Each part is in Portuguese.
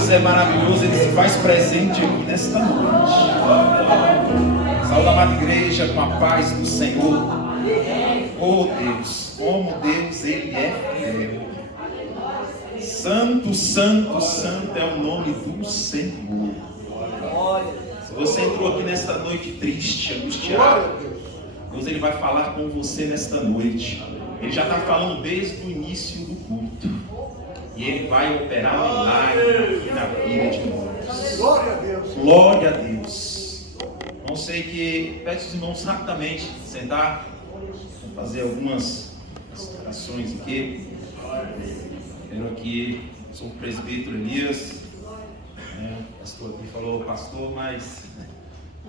Deus é maravilhoso, Ele se faz presente aqui nesta noite. Saúde a amada igreja com a paz do Senhor. Oh Deus, como Deus Ele é fiel. Santo, santo, santo é o nome do Senhor. Se você entrou aqui nesta noite triste, angustiado, Deus Ele vai falar com você nesta noite. Ele já está falando desde o início do culto. E Ele vai operar um milagre na vida de nós. Glória a Deus. Glória a Deus. Não sei que peço os irmãos rapidamente sentar. Vou fazer algumas explicações aqui. Quero aqui, sou o presbítero Elias. O pastor aqui falou pastor, mas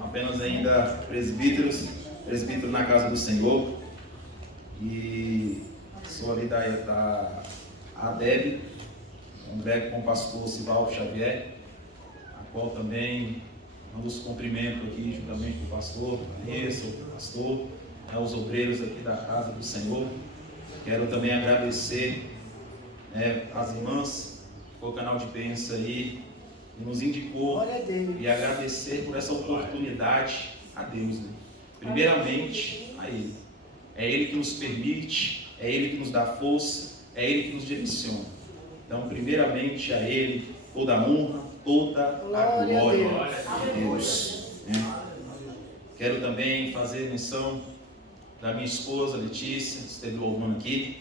apenas ainda presbítero na casa do Senhor. E sou ali da ADEB, André com o pastor Sivaldo Xavier, a qual também mando os cumprimentos aqui juntamente com o pastor Vanessa, o pastor, os obreiros aqui da casa do Senhor. Quero também agradecer as irmãs, foi o canal de bênção aí, que nos indicou, e agradecer por essa oportunidade a Deus, né? Primeiramente a Ele. É Ele que nos permite, é Ele que nos dá força, é Ele que nos direciona. Então, primeiramente a Ele, toda a honra, toda a glória de Deus. Quero também fazer menção da minha esposa Letícia, esteve louvando aqui,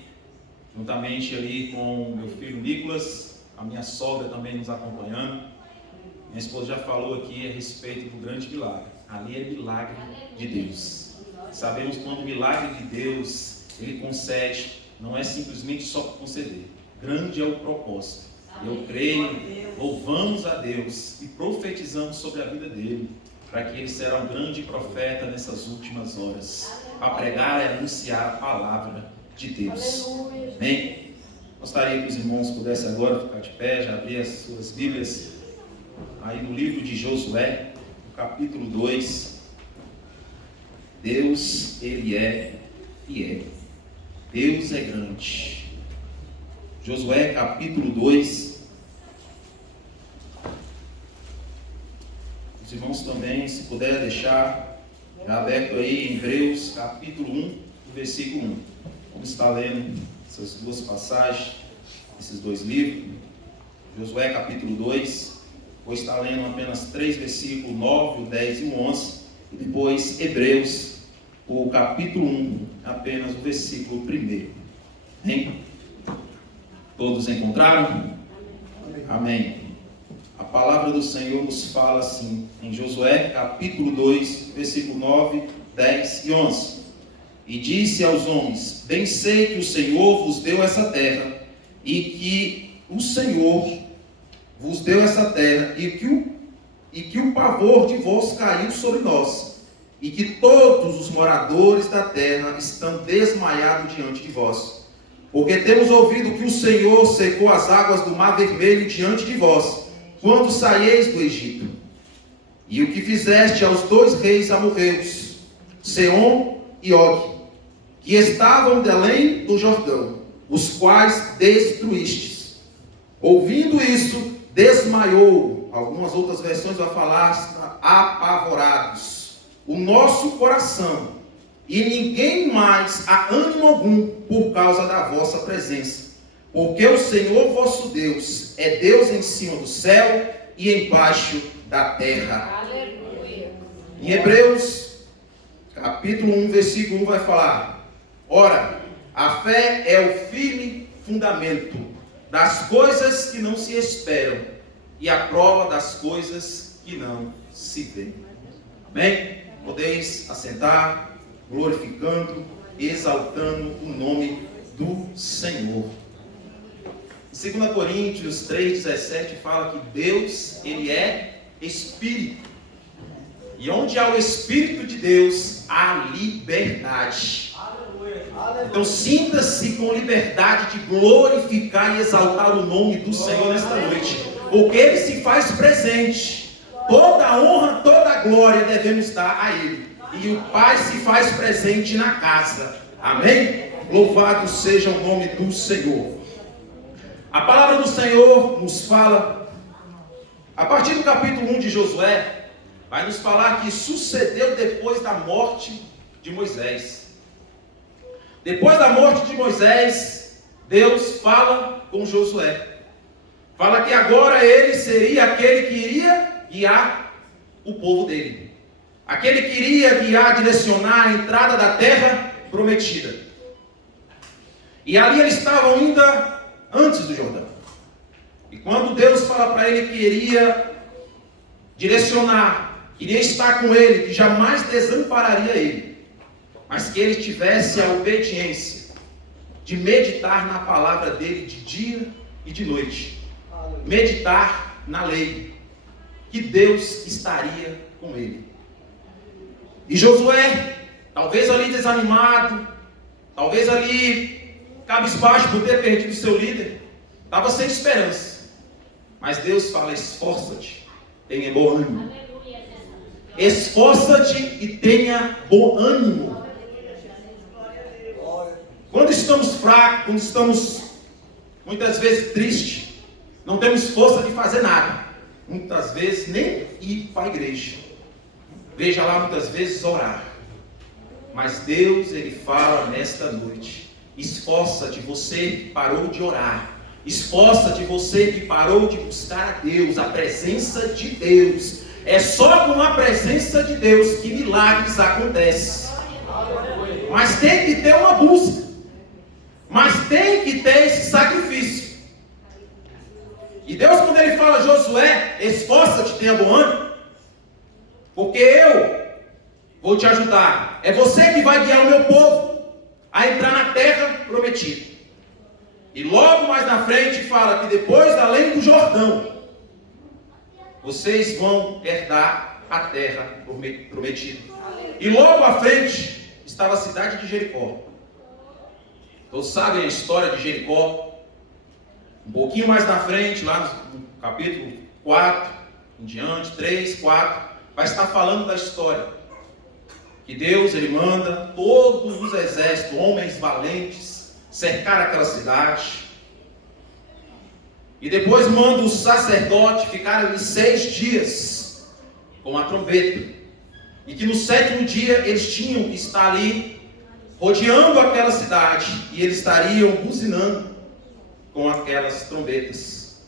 juntamente ali com meu filho Nicolas, a minha sogra também nos acompanhando. Minha esposa já falou aqui a respeito do grande milagre. Ali é milagre de Deus. Sabemos quando o milagre de Deus Ele concede, não é simplesmente só conceder. Grande é o propósito. Eu creio, louvamos a Deus e profetizamos sobre a vida dele, para que ele será um grande profeta nessas últimas horas, para pregar e anunciar a palavra de Deus. Amém? Gostaria que os irmãos pudessem agora ficar de pé, já abrir as suas Bíblias, aí no livro de Josué, no capítulo 2. Deus, Ele é fiel. Deus é grande. Josué capítulo 2. Os irmãos também, se puder deixar já aberto aí em Hebreus capítulo 1, versículo 1. Vamos estar lendo essas duas passagens, esses dois livros. Josué capítulo 2. Vou estar lendo apenas 3 versículos, 9, o 10 e o 11. E depois Hebreus, o capítulo 1, apenas o versículo 1. Amém? Todos encontraram? Amém. A palavra do Senhor nos fala assim, em Josué, capítulo 2, versículo 9, 10 e 11. E disse aos homens: bem sei que o Senhor vos deu essa terra, e que o Senhor vos deu essa terra, e que o pavor de vós caiu sobre nós, e que todos os moradores da terra estão desmaiados diante de vós. Porque temos ouvido que o Senhor secou as águas do Mar Vermelho diante de vós, quando saíeis do Egito. E o que fizeste aos 2 reis amorreus, Seom e Og, que estavam de além do Jordão, os quais destruístes. Ouvindo isso, desmaiou, algumas outras versões vão falar apavorados, o nosso coração, e ninguém mais há ânimo algum por causa da vossa presença, porque o Senhor vosso Deus é Deus em cima do céu e embaixo da terra. Aleluia. Em Hebreus capítulo 1, versículo 1 vai falar: ora, a fé é o firme fundamento das coisas que não se esperam e a prova das coisas que não se veem. Amém? Podeis assentar, glorificando, exaltando o nome do Senhor. Em 2 Coríntios 3,17 fala que Deus, Ele é Espírito. E onde há o Espírito de Deus, há liberdade. Então sinta-se com liberdade de glorificar e exaltar o nome do Senhor nesta noite, porque Ele se faz presente. Toda a honra, toda a glória devemos dar a Ele. E o Pai se faz presente na casa. Amém? Louvado seja o nome do Senhor. A palavra do Senhor nos fala A partir do capítulo 1 de Josué, vai nos falar que sucedeu depois da morte de Moisés. Depois da morte de Moisés, Deus fala com Josué. Fala que agora ele seria aquele que iria guiar o povo dele. Aquele que iria guiar, direcionar a entrada da terra prometida. E ali eles estavam ainda antes do Jordão. E quando Deus fala para ele que iria direcionar, queria estar com ele, que jamais desampararia ele, mas que ele tivesse a obediência de meditar na palavra dele de dia e de noite, meditar na lei, que Deus estaria com ele. E Josué, talvez ali desanimado, talvez ali cabisbaixo por ter perdido seu líder, estava sem esperança. Mas Deus fala: esforça-te, tenha bom ânimo. Esforça-te e tenha bom ânimo. Quando estamos fracos, quando estamos muitas vezes tristes, não temos força de fazer nada. Muitas vezes nem ir para a igreja. Veja lá, muitas vezes orar. Mas Deus, Ele fala nesta noite: esforça-te, você que parou de orar. Esforça-te, você que parou de buscar a Deus, a presença de Deus. É só com a presença de Deus que milagres acontecem. Mas tem que ter uma busca. Mas tem que ter esse sacrifício. E Deus, quando Ele fala: Josué, esforça-te, tenha bom ânimo, porque eu vou te ajudar. É você que vai guiar o meu povo a entrar na terra prometida. E logo mais na frente fala que depois da além do Jordão, vocês vão herdar a terra prometida. E logo à frente estava a cidade de Jericó. Todos sabem a história de Jericó. Um pouquinho mais na frente, lá no capítulo 4, em diante, 3, 4, vai estar falando da história. Que Deus, Ele manda todos os exércitos, homens valentes, cercar aquela cidade. E depois manda os sacerdotes ficar ali 6 dias com a trombeta. E que no 7º dia eles tinham que estar ali rodeando aquela cidade. E eles estariam buzinando com aquelas trombetas.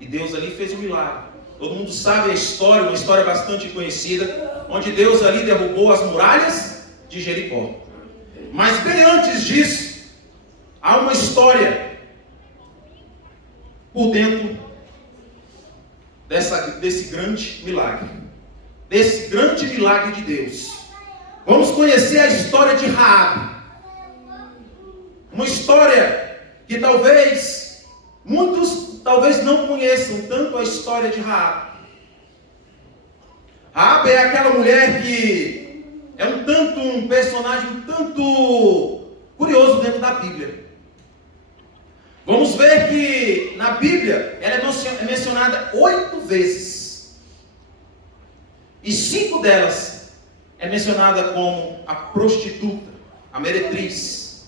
E Deus ali fez um milagre. Todo mundo sabe a história, uma história bastante conhecida, onde Deus ali derrubou as muralhas de Jericó. Mas bem antes disso, há uma história por dentro desse grande milagre. Desse grande milagre de Deus. Vamos conhecer a história de Raabe. Uma história que talvez muitos não conheçam tanto a história de Raabe. Raabe é aquela mulher que é um personagem um tanto curioso dentro da Bíblia. Vamos ver que na Bíblia ela é mencionada 8 vezes. E 5 delas é mencionada como a prostituta, a meretriz.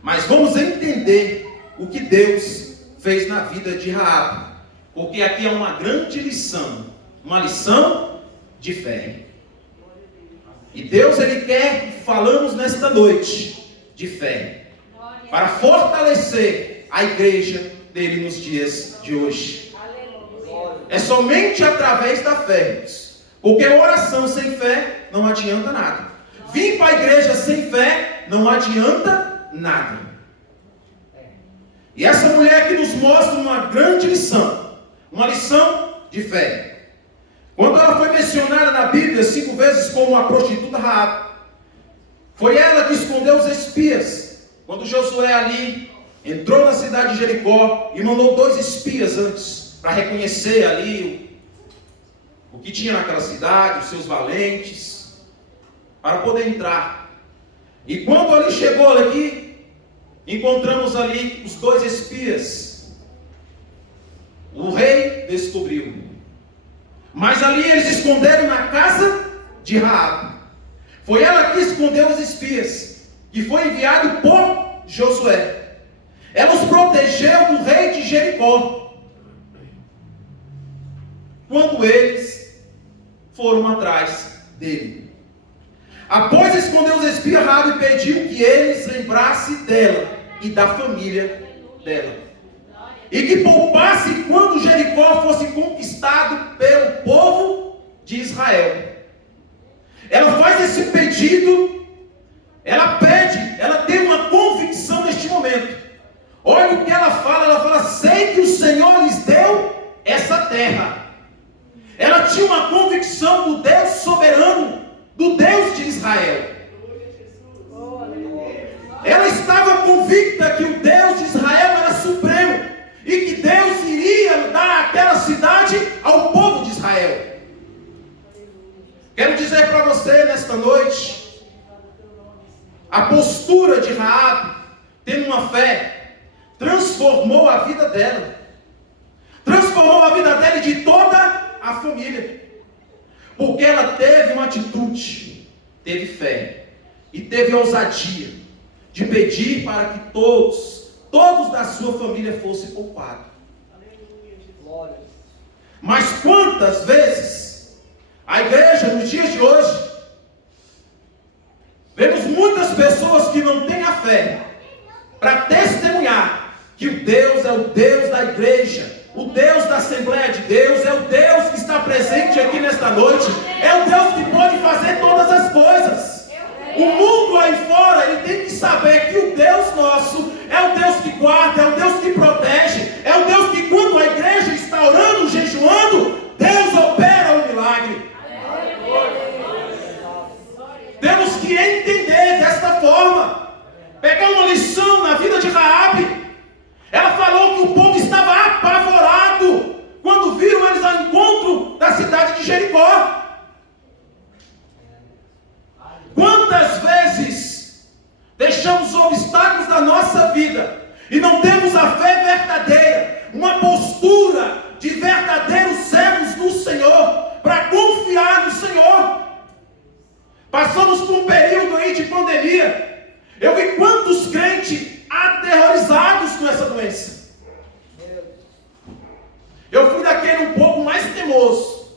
Mas vamos entender o que Deus fez na vida de Raabe, porque aqui é uma grande lição, uma lição de fé. E Deus, Ele quer que falamos nesta noite de fé, para fortalecer a igreja dele nos dias de hoje. É somente através da fé, porque oração sem fé não adianta nada. Vir para a igreja sem fé não adianta nada. E essa mulher que nos mostra uma grande lição, uma lição de fé. Quando ela foi mencionada na Bíblia 5 vezes como a prostituta Raabe, foi ela que escondeu os espias. Quando Josué ali entrou na cidade de Jericó e mandou 2 espias antes, para reconhecer ali o que tinha naquela cidade, os seus valentes, para poder entrar. E quando ali chegou aqui, encontramos ali os 2 espias. O rei descobriu. Mas ali eles esconderam na casa de Raabe. Foi ela que escondeu os espias, que foi enviado por Josué. Ela os protegeu do rei de Jericó. quando eles foram atrás dele. Após esconder os espias, Raabe pediu que eles lembrassem dela e da família dela, e que poupasse quando Jericó fosse conquistado pelo povo de Israel. Ela faz esse pedido, ela tem uma convicção neste momento. Olha o que ela fala, sei que o Senhor lhes deu essa terra. Ela tinha uma convicção do Deus soberano, do Deus de Israel. Ela estava convicta que o Deus de Israel era supremo e que Deus iria dar aquela cidade ao povo de Israel. Quero dizer para você nesta noite, a postura de Raabe, tendo uma fé, transformou a vida dela. Transformou a vida dela e de toda a família. Porque ela teve uma atitude, teve fé e teve ousadia de pedir para que todos da sua família fossem poupados. Mas quantas vezes a igreja, nos dias de hoje, vemos muitas pessoas que não têm a fé para testemunhar que o Deus é o Deus da igreja, o Deus da Assembleia de Deus, é o Deus que está presente aqui nesta noite, é o Deus que pode fazer todas as coisas. O mundo aí fora, ele tem que saber que o Deus nosso é o Deus que guarda, é o Deus que protege, é o Deus que quando a igreja está orando, jejuando, Deus opera o milagre. Temos que entender desta forma, pegar uma lição na vida de Raabe. Ela falou que o povo estava apavorado quando viram eles ao encontro da cidade de Jericó. Quantas vezes deixamos obstáculos da nossa vida e não temos a fé verdadeira, uma postura de verdadeiros servos do Senhor, para confiar no Senhor? Passamos por um período aí de pandemia. Eu vi quantos crentes aterrorizados com essa doença. Eu fui daquele um pouco mais teimoso,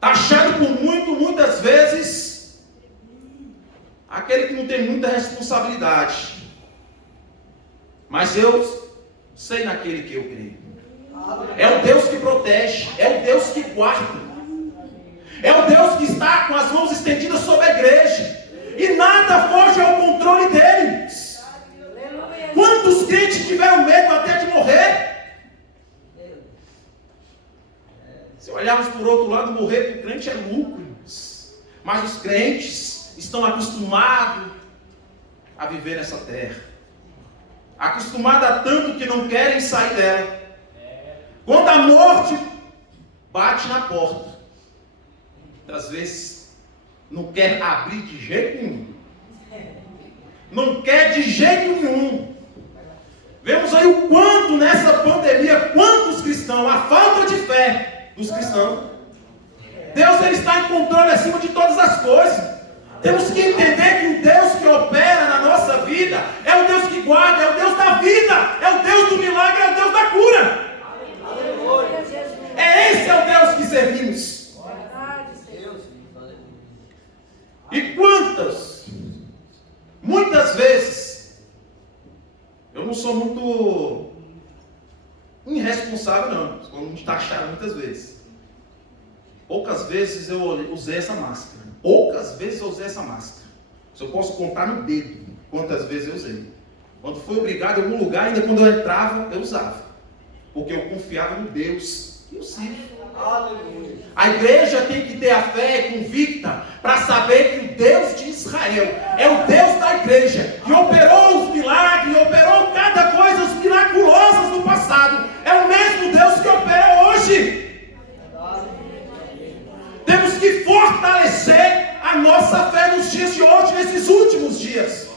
taxado por muitas vezes, aquele que não tem muita responsabilidade. Mas eu sei naquele que eu creio. É o Deus que protege, é o Deus que guarda, é o Deus que está com as mãos estendidas sobre a igreja, e nada foge ao controle deles. Quantos crentes tiveram medo até de morrer? Se olharmos por outro lado, morrer para o crente é lucro. Mas os crentes estão acostumados a viver nessa terra, acostumados a tanto que não querem sair dela. Quando a morte bate na porta, muitas vezes não quer abrir de jeito nenhum. Não quer de jeito nenhum. Vemos aí o quanto nessa pandemia, quantos cristãos, a falta de fé dos cristãos. Deus, ele está em controle acima de todas as coisas. Temos que entender que o Deus que opera na nossa vida é o Deus que guarda, é o Deus da vida, é o Deus do milagre, é o Deus da cura. Esse é o Deus que servimos. E muitas vezes, eu não sou muito irresponsável não, como me taxaram muitas vezes. Poucas vezes eu usei essa máscara. Se eu posso contar no dedo quantas vezes eu usei. Quando fui obrigado em algum lugar, ainda quando eu entrava, eu usava. Porque eu confiava no Deus que eu sirvo. A igreja tem que ter a fé convicta para saber que o Deus de Israel é o Deus da igreja, que operou os milagres, operou cada coisa miraculosas no passado. É o mesmo Deus que opera hoje. Temos que fortalecer a nossa fé nos dias de hoje, nesses últimos dias.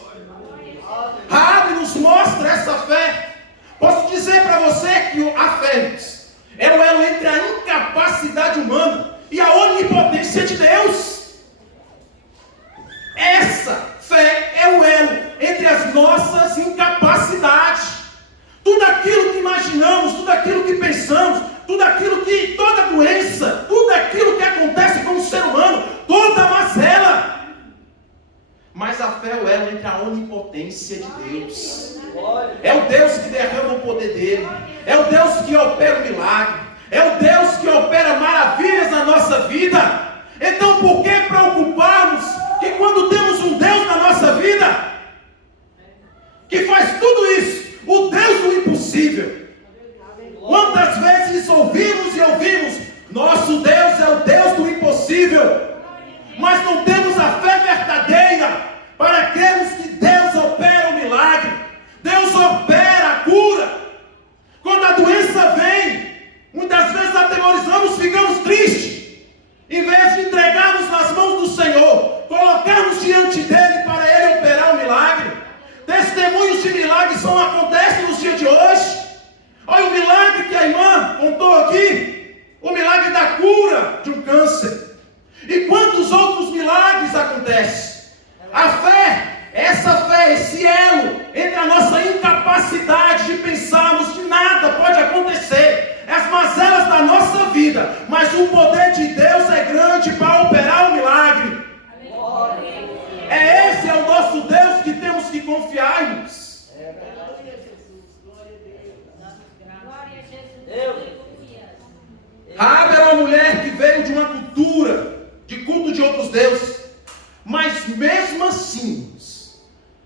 Raabe nos mostra essa fé. Posso dizer para você que a fé é o elo entre a incapacidade humana e a onipotência de Deus. Essa fé é o elo entre as nossas incapacidades. Tudo aquilo que imaginamos, tudo aquilo que pensamos, toda que opera o milagre, é o Deus que opera maravilhas na nossa vida. Então por que preocuparmos que quando temos um Deus na nossa vida, que faz tudo isso, o Deus do impossível? Quantas vezes ouvimos e ouvimos, nosso Deus é o Deus do impossível, mas não temos a fé verdadeira para crermos que Deus opera o milagre, Deus opera a cura. Quando a doença vem, muitas vezes atemorizamos, ficamos tristes. Em vez de entregarmos nas mãos do Senhor, colocarmos diante dele para ele operar o milagre. Testemunhos de milagres só acontecem nos dias de hoje. Olha o milagre que a irmã contou aqui, o milagre da cura de um câncer. E quantos outros milagres acontecem? A fé, essa fé, esse elo entre a nossa incapacidade de pensarmos que nada pode acontecer, as mazelas da nossa vida, mas o poder de Deus é grande para operar o milagre. Esse é o nosso Deus que temos que confiar, irmãos. Raabe era uma mulher que veio de uma cultura de culto de outros deuses, mas mesmo assim,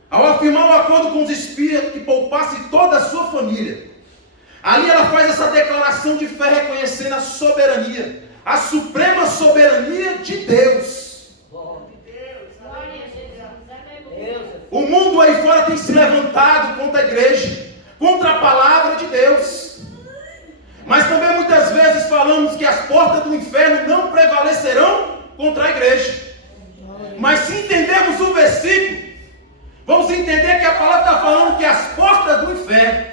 ao afirmar o acordo com os espias que poupasse toda a sua família, ali ela faz essa declaração de fé, reconhecendo a soberania, a suprema soberania de Deus. O mundo aí fora tem se levantado contra a igreja, contra a palavra de Deus. Mas também muitas vezes falamos que as portas do inferno não prevalecerão contra a igreja. Mas se entendermos o versículo, vamos entender que a palavra está falando que as portas do inferno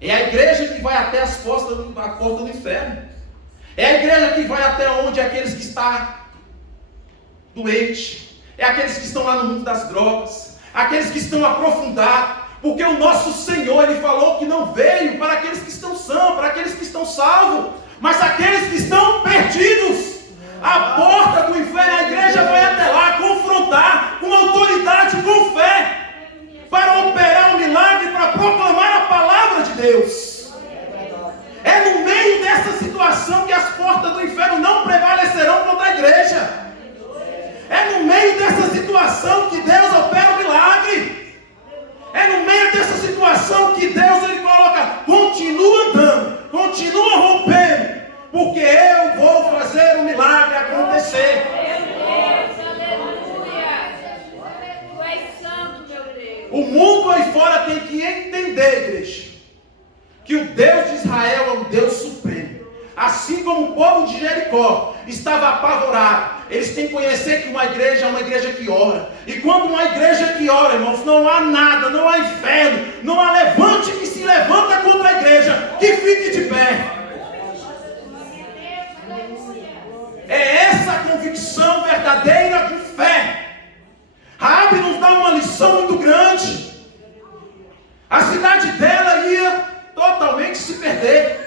é a igreja que vai até as portas do inferno. É a igreja que vai até onde aqueles que estão doentes, é aqueles que estão lá no mundo das drogas, aqueles que estão aprofundados, porque o nosso Senhor, Ele falou que não veio para aqueles que estão sãos, para aqueles que estão salvos, mas aqueles que estão perdidos. A porta do inferno, a igreja vai até lá confrontar com autoridade, com fé, para operar um milagre, para proclamar a palavra de Deus. É no meio dessa situação que as portas do inferno não prevalecerão contra a igreja. É no meio dessa situação que Deus opera o milagre. É no meio dessa situação que Deus ele coloca, continua andando, continua rompendo, porque eu vou fazer o milagre acontecer. O mundo aí fora tem que entender, igreja, que o Deus de Israel é um Deus supremo. Assim como o povo de Jericó estava apavorado, eles têm que conhecer que uma igreja é uma igreja que ora. E quando uma igreja que ora, irmãos, não há nada, não há inferno, não há levante que se levanta contra a igreja, que fique de pé. É essa a convicção verdadeira de fé. Raabe nos dá uma lição muito grande. A cidade dela ia totalmente se perder.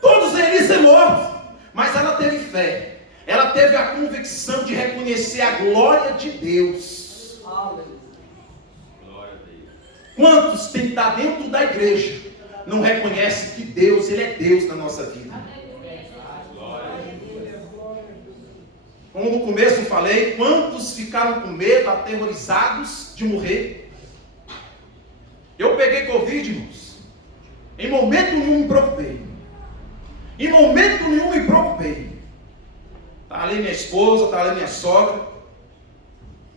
Todos eles ser mortos. Mas ela teve fé. Ela teve a convicção de reconhecer a glória de Deus. Quantos tem que estar dentro da igreja não reconhece que Deus, Ele é Deus na nossa vida? Como no começo eu falei, quantos ficaram com medo, aterrorizados de morrer? Eu peguei Covid, irmãos. Em momento nenhum me preocupei. Em momento nenhum me preocupei. Está ali minha esposa, está ali minha sogra.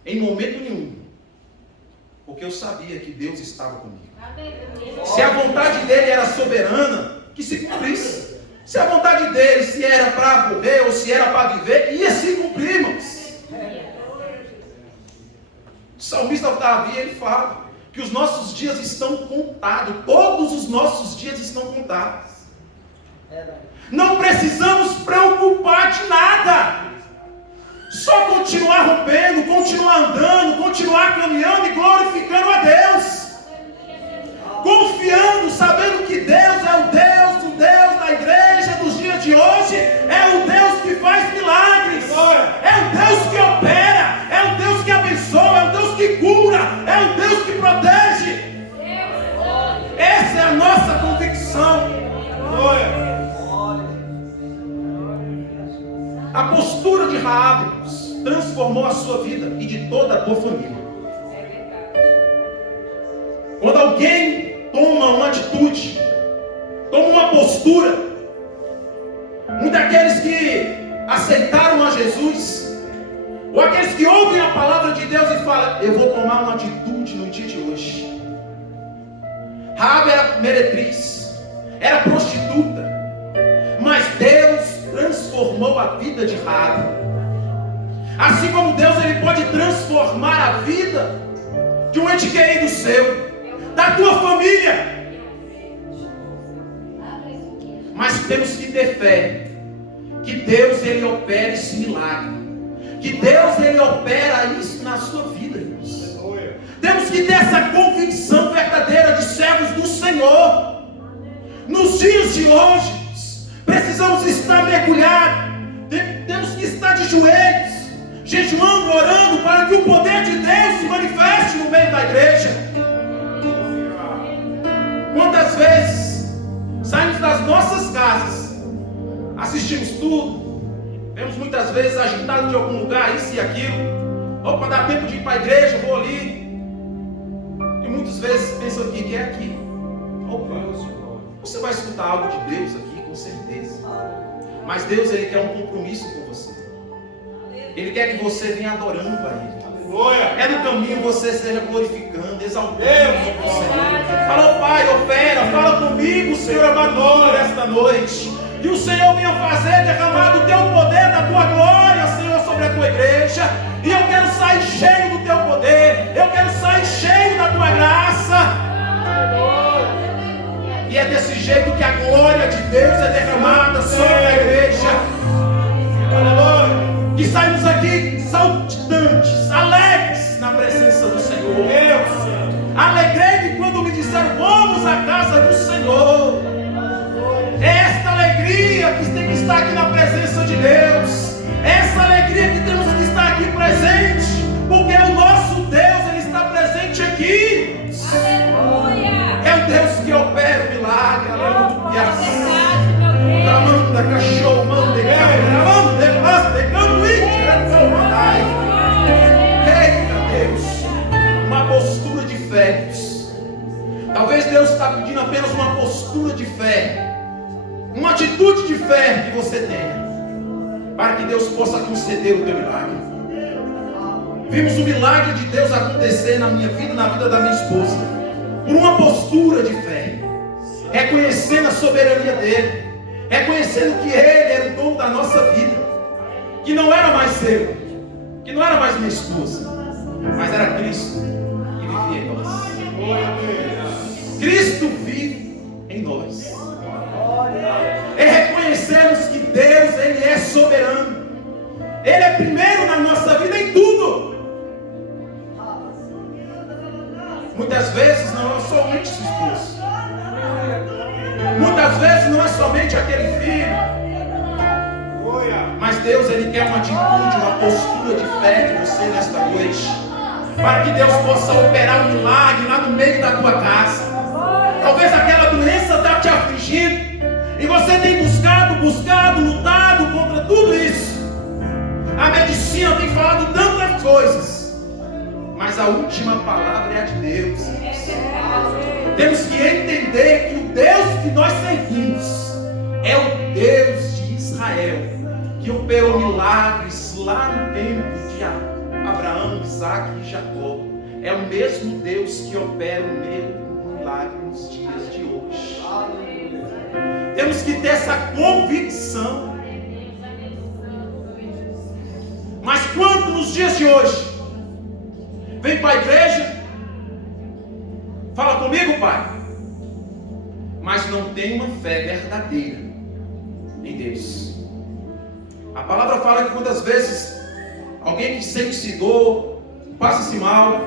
Em momento nenhum. Porque eu sabia que Deus estava comigo. Se a vontade dele era soberana, que se cumprisse. Se a vontade dele, se era para morrer ou se era para viver, ia se cumprir, irmãos. O salmista Davi, ele fala que os nossos dias estão contados. Todos os nossos dias estão contados. Não precisamos preocupar de nada. Só continuar rompendo, continuar andando, continuar caminhando e glorificando a Deus. Confiando, sabendo que Deus é o Deus da igreja dos dias de hoje. É o Deus que faz milagres. É o Deus que opera. É o Deus que abençoa. É o Deus que cura. É o Deus que protege. Essa é a nossa convicção. Raabe transformou a sua vida e de toda a tua família. Quando alguém toma uma atitude, toma uma postura, um daqueles que aceitaram a Jesus, ou aqueles que ouvem a palavra de Deus e falam: eu vou tomar uma atitude no dia de hoje. Raabe era meretriz, era prostituta, mas Deus transformou a vida de Raabe. Assim como Deus, Ele pode transformar a vida de um ente querido seu, da tua família. Mas temos que ter fé que Deus, Ele opera esse milagre, que Deus, Ele opera isso na sua vida, irmãos. Temos que ter essa convicção verdadeira de servos do Senhor. Nos dias de hoje precisamos estar mergulhados, temos que estar de joelhos, jejuando, orando, para que o poder de Deus se manifeste no meio da igreja. Quantas vezes saímos das nossas casas, assistimos tudo, vemos muitas vezes agitado de algum lugar, isso e aquilo. Opa, dá tempo de ir para a igreja, vou ali. E muitas vezes pensam que é aquilo. Opa, você vai escutar algo de Deus aqui, com certeza. Mas Deus, Ele quer um compromisso com você. Ele quer que você venha adorando a Ele. É no caminho você esteja glorificando, exaltando o Senhor. Fala: Pai, opera, fala comigo, Senhor amado, esta noite. E o Senhor venha fazer derramar do Teu poder, da Tua glória, Senhor, sobre a Tua igreja. E eu quero sair cheio do Teu poder, eu quero sair cheio da Tua graça. E é desse jeito que a glória de Deus é derramada sobre a igreja. Aleluia. Que saímos aqui saltitantes, alegres na presença do Senhor. Alegrei-me quando me disseram: vamos à casa do Senhor. É esta alegria que tem que estar aqui na presença de Deus. É essa alegria que temos que estar aqui presente, porque o nosso Deus, Ele está presente aqui. Aleluia. É o Deus que opera o milagre. Aleluia. Manda cachorro, manda eita Deus, uma postura de fé. Talvez Deus está pedindo apenas uma postura de fé, uma atitude de fé que você tenha, para que Deus possa conceder o teu milagre. Vimos o milagre de Deus acontecer na minha vida e na vida da minha esposa, por uma postura de fé, reconhecendo a soberania dEle, reconhecendo que Ele era o dono da nossa vida, que não era mais eu, que não era mais minha esposa, mas era Cristo que vivia em nós. Cristo vive em nós. É reconhecermos que Deus, Ele é soberano. Ele é primeiro na nossa vida em tudo. Muitas vezes não é somente sua esposa. Muitas vezes não é somente aquele filho. Mas Deus, Ele quer uma atitude, uma postura de fé de você nesta noite, para que Deus possa operar um milagre lá no meio da tua casa. Talvez aquela doença está te afligindo, e você tem buscado, lutado contra tudo isso. A medicina tem falado tantas coisas, mas a última palavra é a de Deus. Temos que entender que o Deus que nós servimos é o Deus de Israel, que operou milagres lá no tempo de Abraão, Isaac e Jacó. É o mesmo Deus que opera o mesmo milagre nos dias de hoje. Temos que ter essa convicção. Mas quando nos dias de hoje vem para a igreja, fala comigo, Pai, mas não tem uma fé verdadeira em Deus. A palavra fala que quantas vezes alguém que sente-se dor, passa-se mal,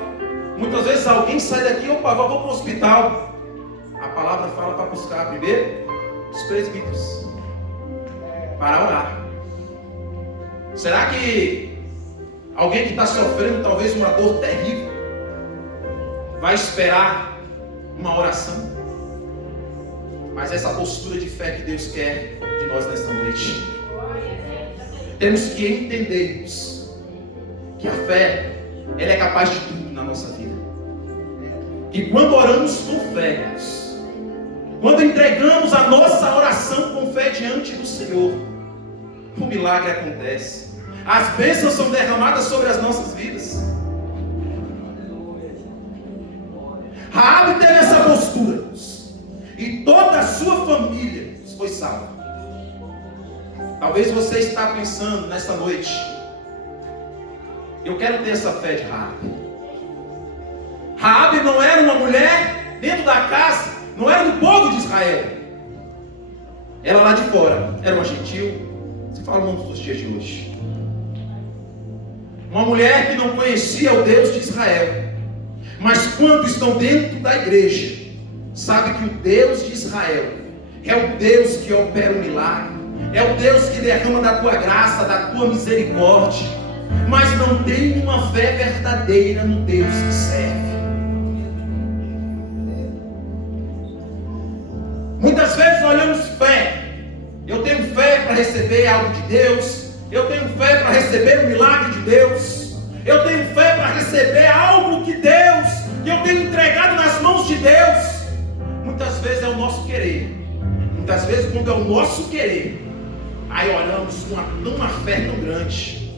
muitas vezes alguém sai daqui: opa, vou para o hospital. A palavra fala para buscar primeiro os presbíteros, para orar. Será que alguém que está sofrendo talvez uma dor terrível vai esperar uma oração? Mas essa postura de fé que Deus quer de nós nesta noite. temos que entendermos que a fé, ela é capaz de tudo na nossa vida. E quando oramos com fé, quando entregamos a nossa oração com fé diante do Senhor, o milagre acontece. As bênçãos são derramadas sobre as nossas vidas. Raabe teve essa postura, e toda a sua família foi salva. Talvez você está pensando nesta noite: eu quero ter essa fé de Raabe. Raabe não era uma mulher dentro da casa, não era do povo de Israel. Era lá de fora, era uma gentil. Você fala muito dos dias de hoje. Uma mulher que não conhecia o Deus de Israel. Mas quando estão dentro da igreja, sabe que o Deus de Israel é o Deus que opera o milagre, é o Deus que derrama da tua graça, da tua misericórdia, mas não tem uma fé verdadeira no Deus que serve. Muitas vezes olhamos fé. Eu tenho fé para receber algo de Deus, eu tenho fé para receber o milagre de Deus, eu tenho fé para receber algo que eu tenho entregado nas mãos de Deus. Muitas vezes é o nosso querer. Muitas vezes, quando é o nosso querer, aí olhamos com uma fé tão grande.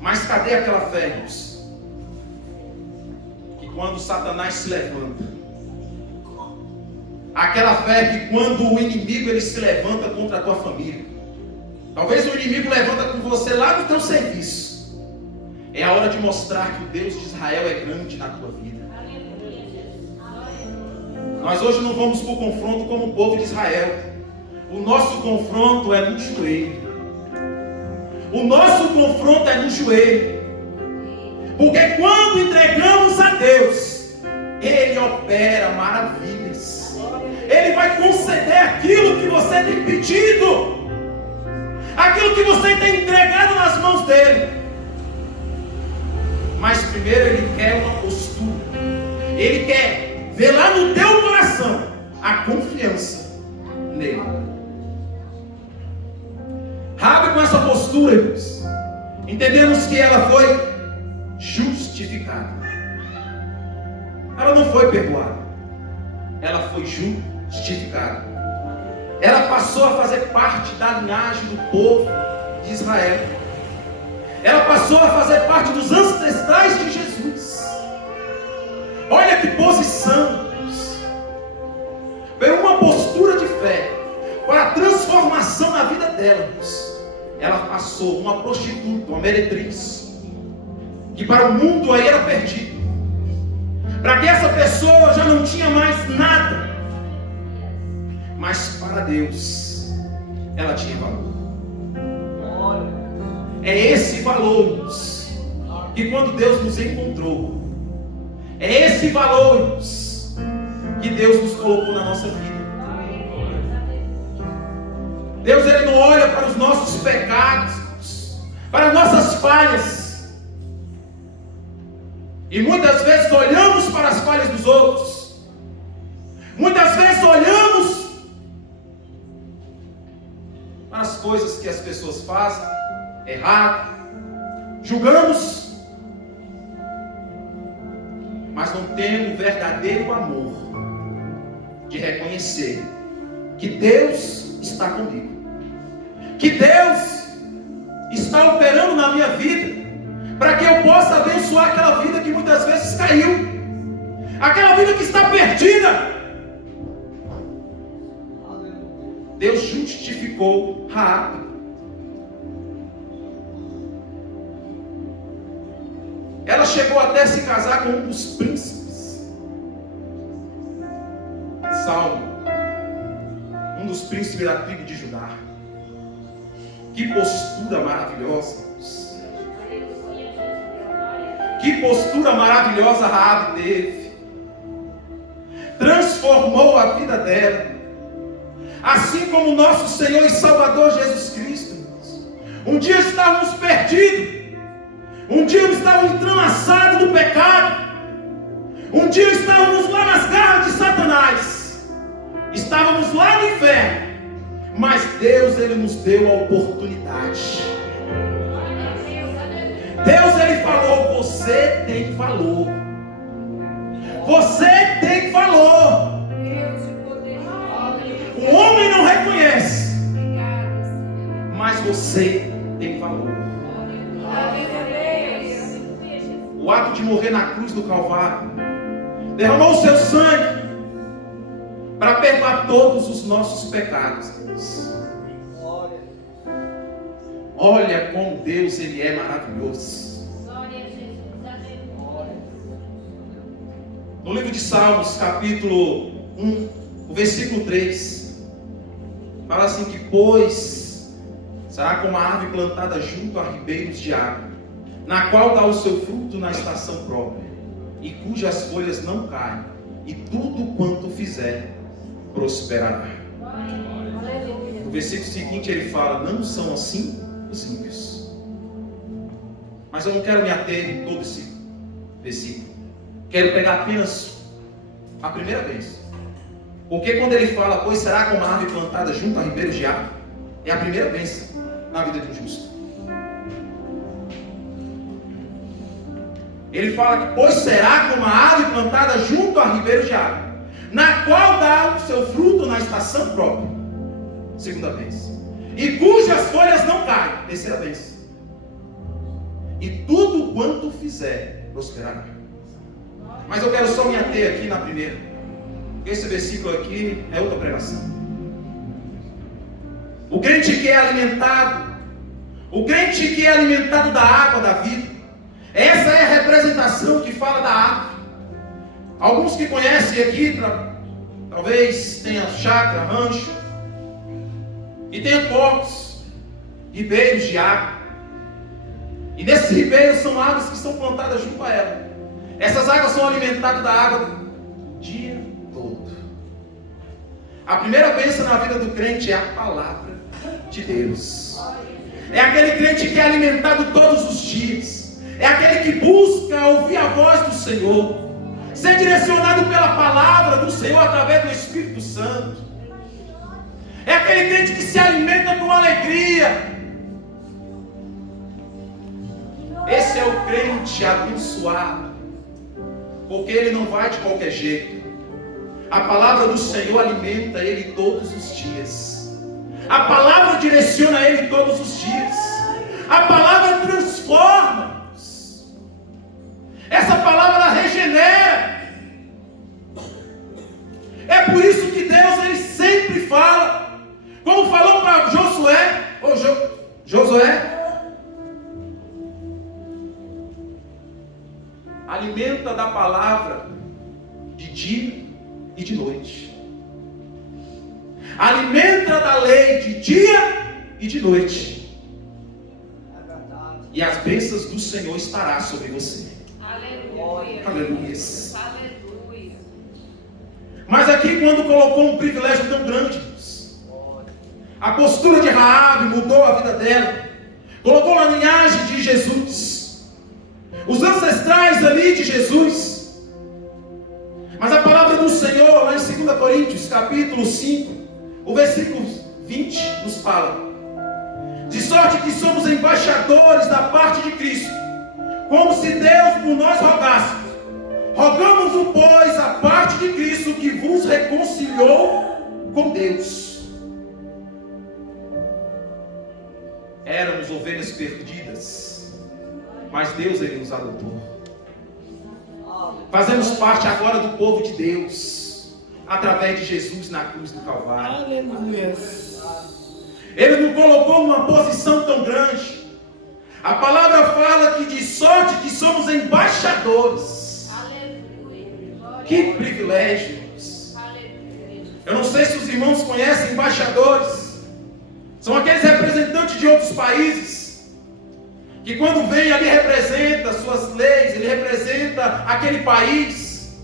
Mas cadê aquela fé, irmãos? Que quando Satanás se levanta, aquela fé que quando o inimigo ele se levanta contra a tua família, talvez o inimigo levanta com você lá no teu serviço, é a hora de mostrar que o Deus de Israel é grande na tua vida. Nós hoje não vamos para o confronto como o povo de Israel. O nosso confronto é no joelho. O nosso confronto é no joelho. Porque quando entregamos a Deus, Ele opera maravilhas. Ele vai conceder aquilo que você tem pedido, aquilo que você tem entregado nas mãos dEle. Mas primeiro Ele quer uma postura. Ele quer ver lá no teu coração a confiança nele. Raabe, com essa postura, irmãos, entendemos que ela foi justificada. Ela não foi perdoada, ela foi justificada. Ela passou a fazer parte da linhagem do povo de Israel. Ela passou a fazer parte dos ancestrais de Jesus. Olha que posição, por uma postura de fé, para a transformação na vida dela. Ela passou uma prostituta, uma meretriz, que para o mundo aí era perdida. Para que essa pessoa já não tinha mais nada, mas para Deus ela tinha valor. É esse valor que quando Deus nos encontrou, é esse valor que Deus nos colocou na nossa vida. Deus ele não olha para os nossos pecados, para as nossas falhas. E muitas vezes olhamos para as falhas dos outros. Muitas vezes olhamos para as coisas que as pessoas fazem errado, julgamos, mas não temos o verdadeiro amor de reconhecer que Deus está comigo, que Deus está operando na minha vida, para que eu possa abençoar aquela vida que muitas vezes caiu, aquela vida que está perdida. Deus justificou Raabe. Ela chegou até se casar com um dos príncipes, Saulo, um dos príncipes da tribo de Judá. Que postura maravilhosa! Que postura maravilhosa Raabe teve. Transformou a vida dela. Assim como o nosso Senhor e Salvador Jesus Cristo. Um dia estávamos perdidos. Um dia estávamos entrelaçados no pecado. Um dia estávamos lá nas garras de Satanás. Estávamos lá no inferno. Mas Deus Deus, Ele nos deu a oportunidade. Deus, Ele falou, você tem valor. Você tem valor. O homem não reconhece, mas você tem valor. O ato de morrer na cruz do Calvário, derramou o seu sangue para perdoar todos os nossos pecados. Olha como Deus, Ele é maravilhoso. No livro de Salmos, capítulo 1, o versículo 3, fala assim que, pois, será como a árvore plantada junto a ribeiros de água, na qual dá o seu fruto na estação própria, e cujas folhas não caem, e tudo quanto fizer, prosperará. No versículo seguinte ele fala, não são assim os ímpios. Mas eu não quero me ater em todo esse versículo. Quero pegar apenas a primeira vez. Porque quando ele fala, pois será como a árvore plantada junto a ribeiros de água, é a primeira bênção na vida de um justo. Ele fala que, pois será como a árvore plantada junto a ribeiros de água, na qual dá o seu fruto na estação própria. Segunda bênção. E cujas folhas não caem. Terceira bênção. E tudo quanto fizer, prosperará. Mas eu quero só me ater aqui na primeira. Esse versículo aqui é outra pregação. O crente que é alimentado, da água da vida, essa é a representação que fala da água. Alguns que conhecem aqui, talvez tenha chácara, rancho, e tenha copos, ribeiros de água. E nesses ribeiros são águas que estão plantadas junto a ela. Essas águas são alimentadas da água o dia todo. A primeira bênção na vida do crente é a palavra de Deus. É aquele crente que é alimentado todos os dias. É aquele que busca ouvir a voz do Senhor, ser direcionado pela palavra do Senhor através do Espírito Santo. É aquele crente que se alimenta com alegria. Esse é o crente abençoado, porque ele não vai de qualquer jeito. A palavra do Senhor alimenta ele todos os dias. A palavra direciona ele todos os dias. A palavra transforma-nos. Essa palavra regenera. É por isso que Deus, ele sempre fala, como falou para Josué, Josué, alimenta da palavra de dia e de noite. Alimenta da lei de dia e de noite. E as bênçãos do Senhor estará sobre você. Aleluia. Aleluia. Mas aqui, quando colocou um privilégio tão grande, a postura de Raabe mudou a vida dela, colocou na linhagem de Jesus, os ancestrais ali de Jesus. Mas a palavra do Senhor, lá em 2 Coríntios, capítulo 5, o versículo 20, nos fala: de sorte que somos embaixadores da parte de Cristo, como se Deus por nós rogasse. Rogamos-o, pois, a parte de Cristo, que vos reconciliou com Deus. Éramos ovelhas perdidas, mas Deus, ele nos adotou. Fazemos parte agora do povo de Deus, através de Jesus na cruz do Calvário. Aleluia. Ele nos colocou numa posição tão grande. A palavra fala que de sorte que somos embaixadores. Que privilégio. Eu não sei se os irmãos conhecem embaixadores. São aqueles representantes de outros países, que quando vem ali representa suas leis, ele representa aquele país,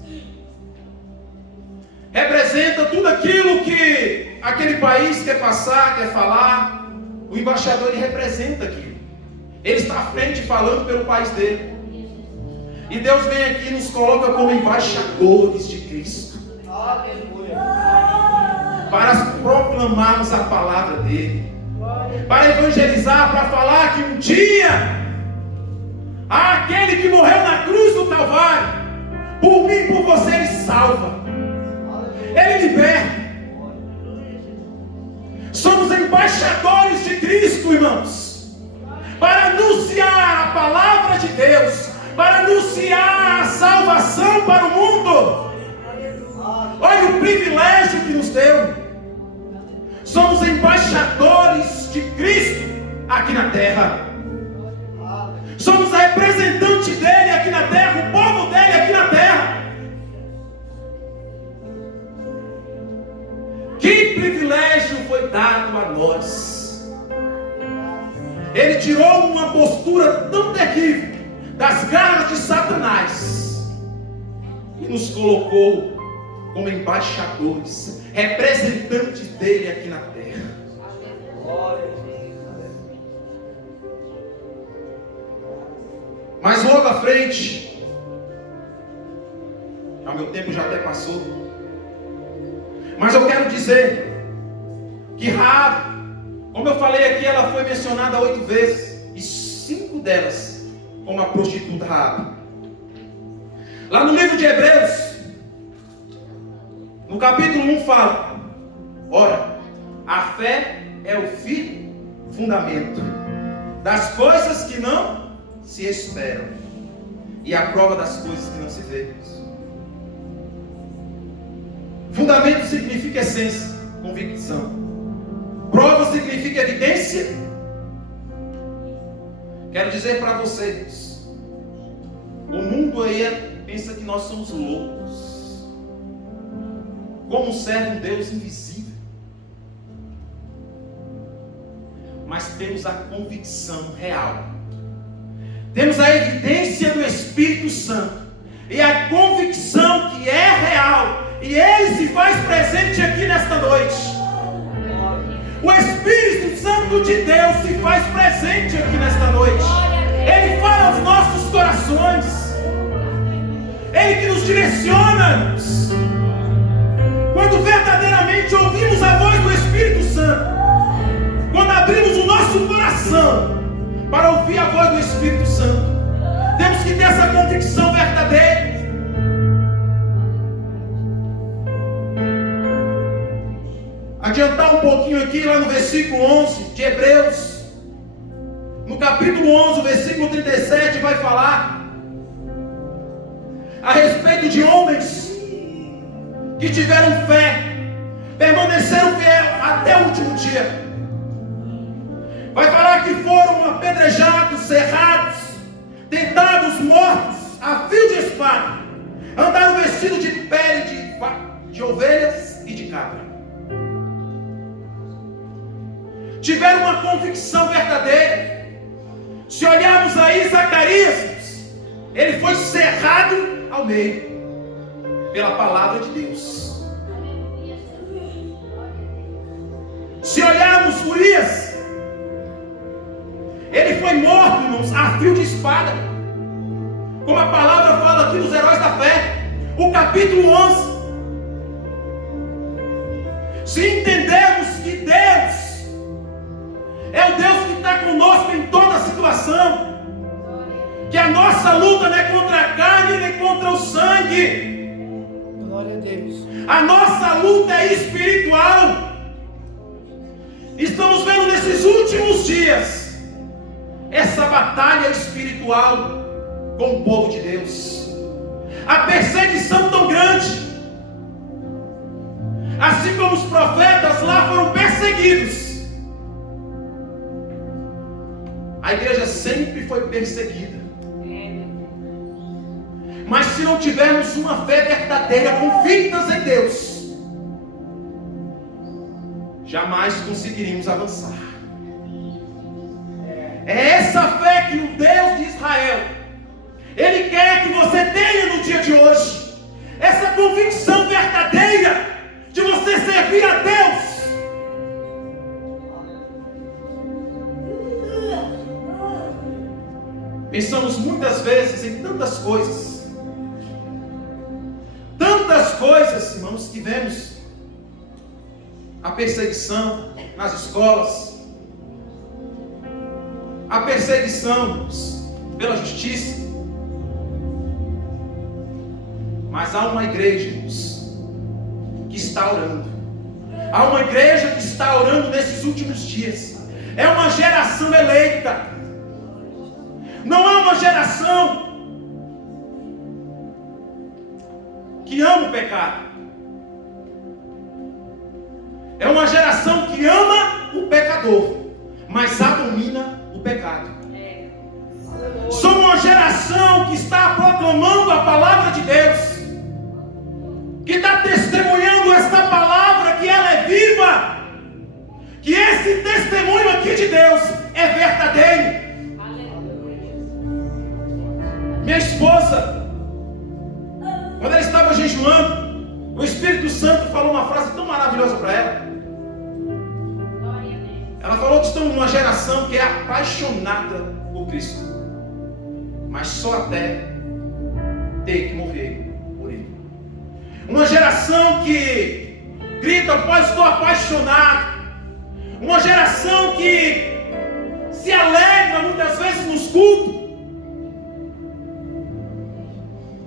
representa tudo aquilo que aquele país quer passar, quer falar. O embaixador, ele representa aquilo. Ele está à frente falando pelo país dele. E Deus vem aqui e nos coloca como embaixadores de Cristo. Aleluia. Para proclamarmos a palavra dele. para evangelizar, para falar que um dia há aquele que morreu na cruz do Calvário, por mim e por você, Ele salva, Ele liberta. Somos embaixadores de Cristo, irmãos, para anunciar a palavra de Deus, para anunciar a salvação para o mundo. Olha o privilégio que nos deu. Somos embaixadores de Cristo aqui na terra. Somos a representante dele aqui na terra, o povo dele aqui na terra. Que privilégio foi dado a nós. Ele tirou uma postura tão terrível das garras de Satanás e nos colocou como embaixadores, representantes dele aqui na terra. Mas logo à frente, o meu tempo já até passou, mas eu quero dizer que Raabe, como eu falei aqui, ela foi mencionada 8 vezes, e 5 delas como a prostituta Raabe. Lá no livro de Hebreus, no capítulo 1 fala: ora, a fé é o firme fundamento das coisas que não se esperam e a prova das coisas que não se vê. Fundamento significa essência, convicção. Prova significa evidência. Quero dizer para vocês, o mundo aí pensa que nós somos loucos, como serve um Deus invisível. Mas temos a convicção real, temos a evidência do Espírito Santo e a convicção que é real, e Ele se faz presente aqui nesta noite. O Espírito Santo de Deus se faz presente aqui nesta noite. Ele fala aos nossos corações, Ele que nos direciona. Quando verdadeiramente ouvimos a voz do Espírito Santo, quando abrimos o nosso coração para ouvir a voz do Espírito Santo, temos que ter essa convicção verdadeira. Adiantar um pouquinho aqui, lá no versículo 11 de Hebreus, no capítulo 11, o versículo 37, vai falar a respeito de homens que tiveram fé, permaneceram fiéis até o último dia. Vai falar que foram apedrejados, cerrados, tentados, mortos a fio de espada, andaram vestidos de pele de ovelhas e de cabra. Tiveram uma convicção verdadeira. Se olharmos aí Zacarias, ele foi cerrado ao meio pela palavra de Deus. Se olharmos Urias, ele foi morto, irmãos, a fio de espada, como a palavra fala aqui nos Heróis da Fé, o capítulo 11. Se entendermos que Deus é o Deus que está conosco em toda a situação, que a nossa luta não é contra a carne nem contra o sangue. Glória a Deus. A nossa luta é espiritual. Estamos vendo nesses últimos dias essa batalha espiritual com o povo de Deus. A perseguição tão grande, assim como os profetas lá foram perseguidos. A igreja sempre foi perseguida. Mas se não tivermos uma fé verdadeira, convictas em Deus, jamais conseguiríamos avançar. É essa fé que o Deus de Israel, Ele quer que você tenha no dia de hoje. Essa convicção verdadeira de você servir a Deus. Pensamos muitas vezes em tantas coisas, irmãos, que vemos a perseguição nas escolas, a perseguição pela justiça. Mas há uma igreja, irmãos, que está orando. Há uma igreja que está orando nesses últimos dias. É uma geração eleita. Não é uma geração que ama o pecado. É uma geração que ama o pecador, mas abomina o pecado. Somos uma geração que está proclamando a palavra de Deus, que está testemunhando esta palavra, que ela é viva, que esse testemunho aqui de Deus é verdadeiro. Minha esposa, quando ela estava jejuando, o Espírito Santo falou uma frase tão maravilhosa para ela. Ela falou que estamos numa geração que é apaixonada por Cristo, mas só até ter que morrer por Ele. Uma geração que grita: Pai, estou apaixonado. Uma geração que se alegra muitas vezes nos cultos.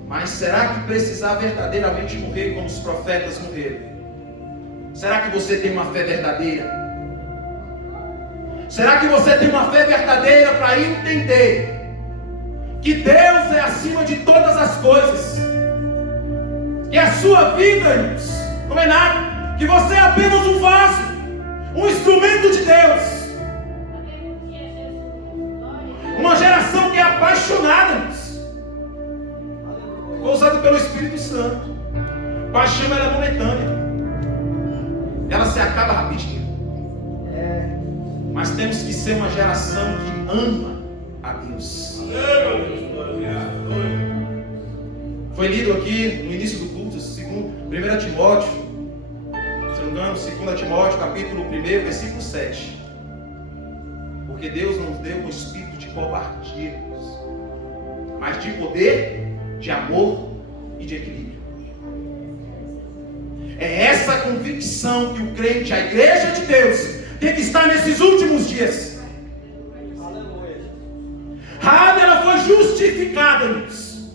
Mas será que precisar verdadeiramente morrer como os profetas morreram? Será que você tem uma fé verdadeira? Será que você tem uma fé verdadeira para entender que Deus é acima de todas as coisas? Que a sua vida, irmãos, não é nada, que você é apenas um vaso, um instrumento de Deus. Uma geração que é apaixonada, irmãos, usada pelo Espírito Santo. Paixão, ela é momentânea, ela se acaba rapidinho. Mas temos que ser uma geração que ama a Deus. Foi lido aqui no início do culto, 1 Timóteo, se não me engano, 2 Timóteo, capítulo 1, versículo 7. Porque Deus nos deu um espírito de covardia, mas de poder, de amor e de equilíbrio. É essa convicção que o crente, a igreja de Deus, tem que estar nesses últimos dias. Raabe, ela foi justificada, irmãos.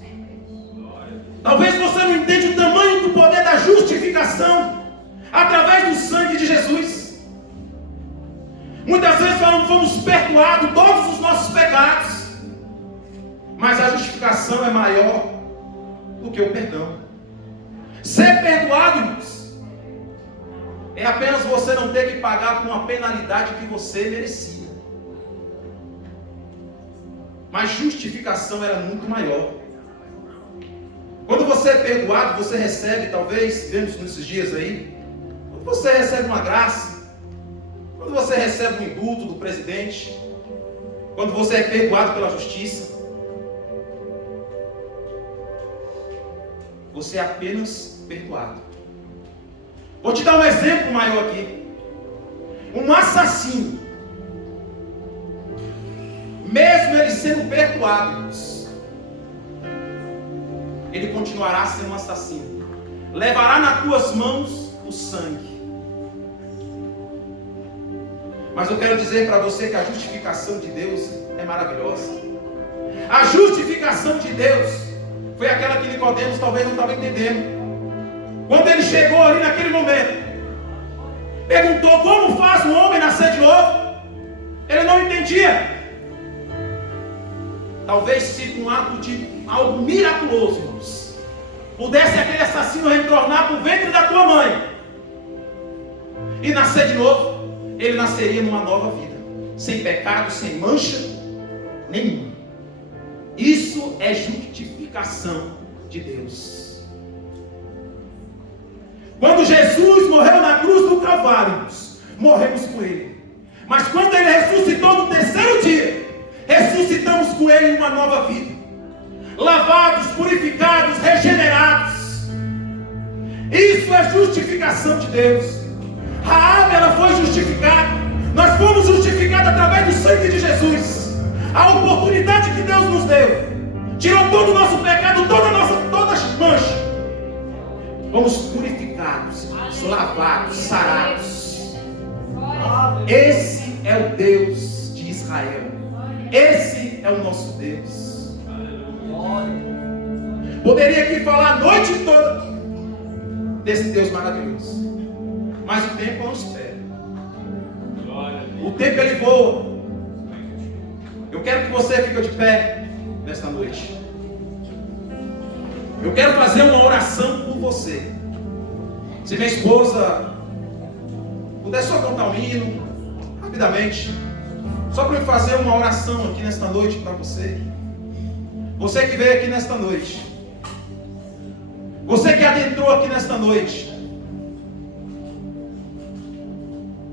Talvez você não entenda o tamanho do poder da justificação através do sangue de Jesus. Muitas vezes falamos que fomos perdoados todos os nossos pecados, mas a justificação é maior do que o perdão. Ser perdoado, irmãos, é apenas você não ter que pagar por uma penalidade que você merecia. Mas justificação era muito maior. Quando você é perdoado, você recebe, talvez, vemos nesses dias aí, quando você recebe uma graça, quando você recebe um indulto do presidente, quando você é perdoado pela justiça, você é apenas perdoado. Vou te dar um exemplo maior aqui. Um assassino, mesmo ele sendo perdoado, ele continuará sendo um assassino. Levará nas tuas mãos o sangue. Mas eu quero dizer para você que a justificação de Deus é maravilhosa. A justificação de Deus foi aquela que Nicodemos talvez não estava entendendo. Quando ele chegou ali naquele momento, perguntou: como faz um homem nascer de novo? Ele não entendia. Talvez se um ato de algo miraculoso, irmãos, pudesse aquele assassino retornar para o ventre da tua mãe e nascer de novo, ele nasceria numa nova vida, sem pecado, sem mancha nenhuma. Isso é justificação de Deus. Quando Jesus morreu na cruz do Calvário, morremos com Ele. Mas quando Ele ressuscitou no terceiro dia, ressuscitamos com Ele em uma nova vida. Lavados, purificados, regenerados. Isso é justificação de Deus. Raabe, ela foi justificada. Nós fomos justificados através do sangue de Jesus. A oportunidade que Deus nos deu. Tirou todo o nosso pecado, toda mancha. Fomos purificados, lavados, sarados. Esse é o Deus de Israel. Esse é o nosso Deus. Poderia aqui falar a noite toda desse Deus maravilhoso, mas o tempo não espera. O tempo ele voa. Eu quero que você fique de pé nesta noite. Eu quero fazer uma oração por você. Se minha esposa puder só cantar um hino rapidamente, só para eu fazer uma oração aqui nesta noite para você. Você que veio aqui nesta noite, você que adentrou aqui nesta noite,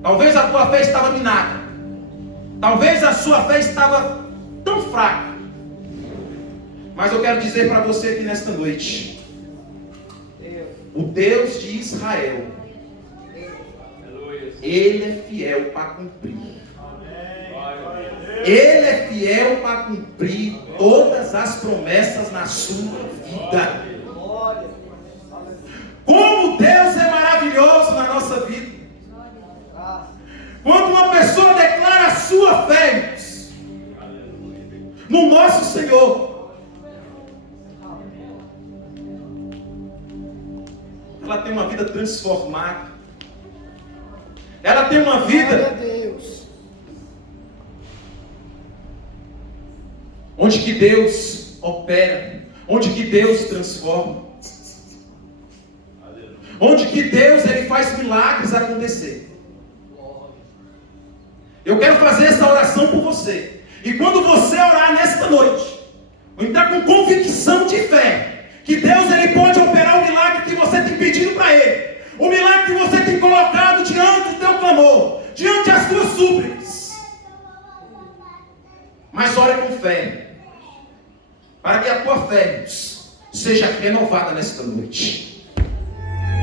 talvez a tua fé estava minada, talvez a sua fé estava tão fraca, mas eu quero dizer para você aqui nesta noite, o Deus de Israel, Ele é fiel para cumprir. Ele é fiel para cumprir todas as promessas na sua vida. Como Deus é maravilhoso na nossa vida. Quando uma pessoa declara a sua fé no nosso Senhor, ela tem uma vida transformada. Ela tem uma vida onde que Deus opera, onde que Deus transforma, onde que Deus ele faz milagres acontecer. Eu quero fazer essa oração por você. E quando você orar nesta noite, entrar com convicção de fé, que Deus ele pode operar o milagre que você tem pedido para Ele, o milagre que você tem colocado diante do teu clamor, diante das tuas súplicas. Mas ore com fé, para que a tua fé seja renovada nesta noite.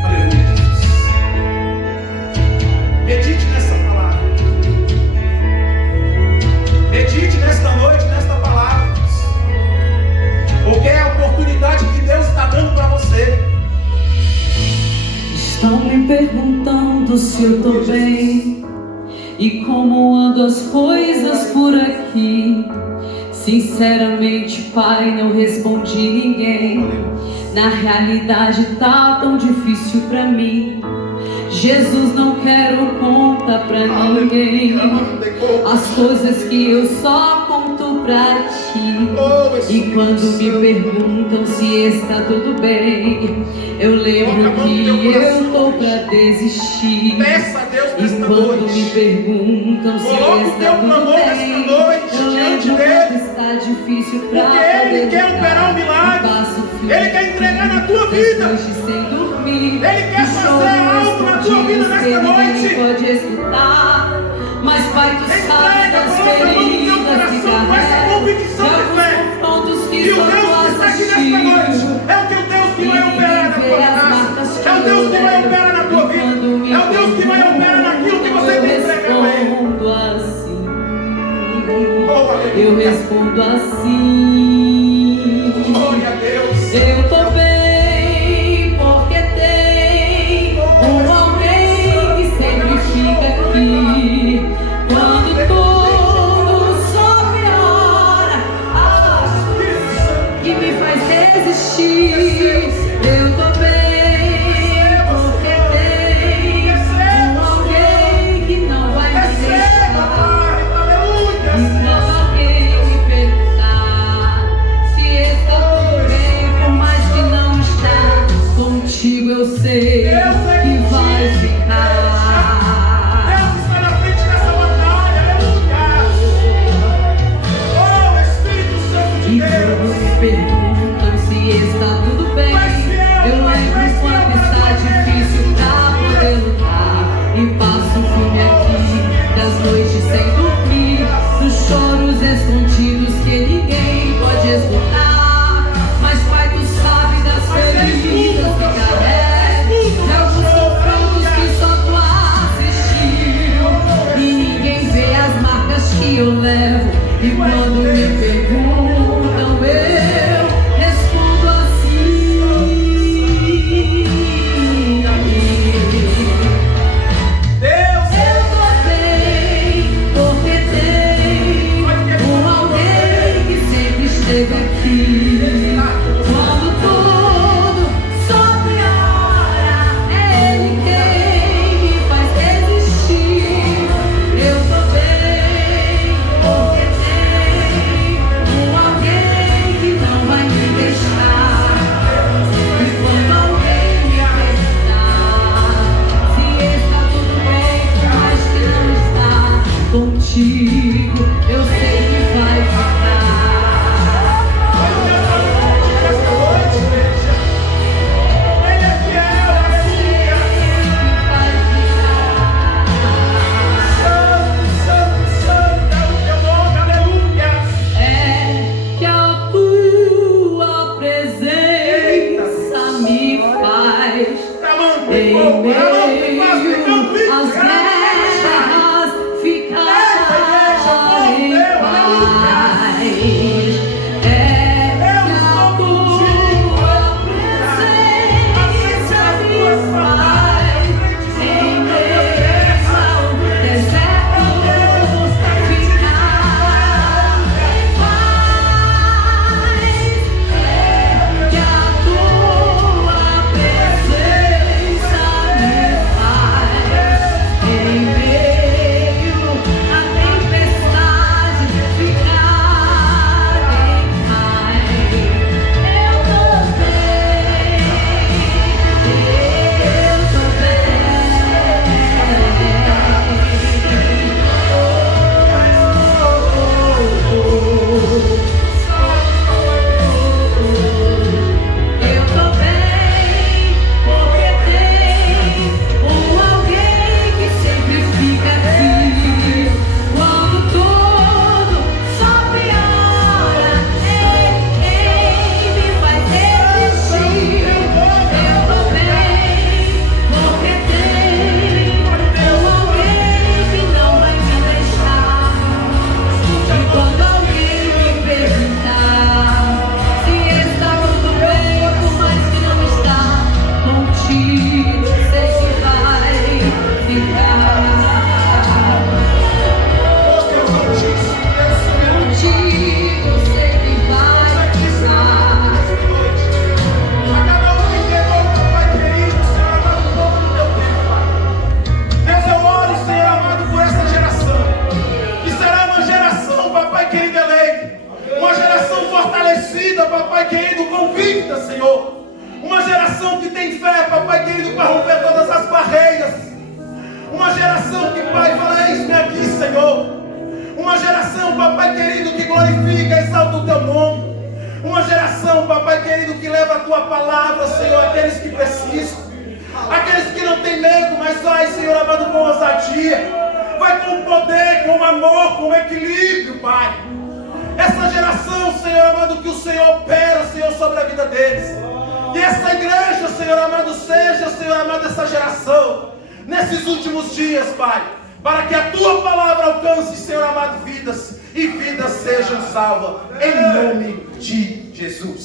Aleluia, Jesus. Medite nessa palavra. Medite nesta noite, nesta palavra. Porque é a oportunidade que Deus está dando para você. Estão me perguntando se eu estou bem e como andam as coisas por aqui. Sinceramente, Pai, não respondi ninguém. Na realidade tá tão difícil pra mim. Jesus, não quero contar pra ninguém as coisas que eu só conto pra Ti. E quando me perguntam se está tudo bem, eu lembro que eu tô pra desistir. E quando me perguntam se está tudo bem, eu lembro que está difícil pra porque Ele quer operar um milagre. Ele quer entregar na tua vida. Ele quer fazer algo na tua vida nesta noite. Pode escutar, mas Pai, Tu sabes das feridas que carrego, de confrontos que e o Deus que está aqui nesta noite é o teu Deus que vai operar na tua casa. É o Deus que vai operar na tua vida. É o Deus que vai operar naquilo que você tem entregado a Ele. Eu respondo assim. Glória a Deus. Eu tô bem porque tem alguém que sempre fica aqui quando tudo só piora, que me faz desistir. Eu tô bem porque tem alguém que não vai me deixar. E quando alguém me perguntar se está tudo bem, por mais que não está, contigo eu sei que vai ficar. Deus está na frente dessa batalha. Aleluia. Oh, Espírito Santo de E quando Deus. me perguntam se está tudo bem, eu lembro quanto está difícil pra poder lutar. E passo fome aqui das noites sem dormir, dos choros escondidos que ninguém pode escutar. Mas Pai, Tu sabe das feridas que carrego, de alguns confrontos que só Tu assistiu. E ninguém vê as marcas que eu levo. E quando me perguntam, eu respondo assim. Deus. Eu tô bem porque tem alguém contigo, eu sei que vai ficar. Ele é fiel, aleluia. Santo, santo, santo é o teu nome, aleluia. É que a tua presença me faz em meio às guerras ficar em paz. É que a tua presença me faz em meio ao deserto ficar em paz. É que a tua presença me faz em meio à tempestade ficar em paz. Eu tô bem, eu tô bem, porque tem alguém que sempre fica aqui quando tudo só piora. Quem me faz resistir? Eu tô bem, porque tem alguém que não vai me deixar. E quando alguém me perguntar se está tudo bem, por mais que não está, contigo sei que vai ficar. Contigo sei que vai ficar. A cada um que entregou, papai querido, Senhor amado, todo no teu tempo, Pai. Deus, eu oro, Senhor amado, por essa geração, que será uma geração, papai querido, eleita, uma geração fortalecida, papai querido, convicta, Senhor, uma geração que tem fé, papai querido, para romper todas as barreiras, uma geração que, Pai, fala, eis-me aqui, Senhor, uma geração, papai querido, que glorifica e exalta o teu nome, uma geração, papai querido, que leva a tua palavra, Senhor, àqueles que precisam, aqueles que não têm medo, mas vai, Senhor amado, com ousadia, vai com poder, com amor, com equilíbrio, Pai. Essa geração, Senhor amado, que o Senhor opera, Senhor, sobre a vida deles. E essa igreja, Senhor amado, seja, Senhor amado, essa geração, nesses últimos dias, Pai, para que a tua palavra alcance, Senhor amado, vidas, e vidas sejam salvas, em nome de Jesus.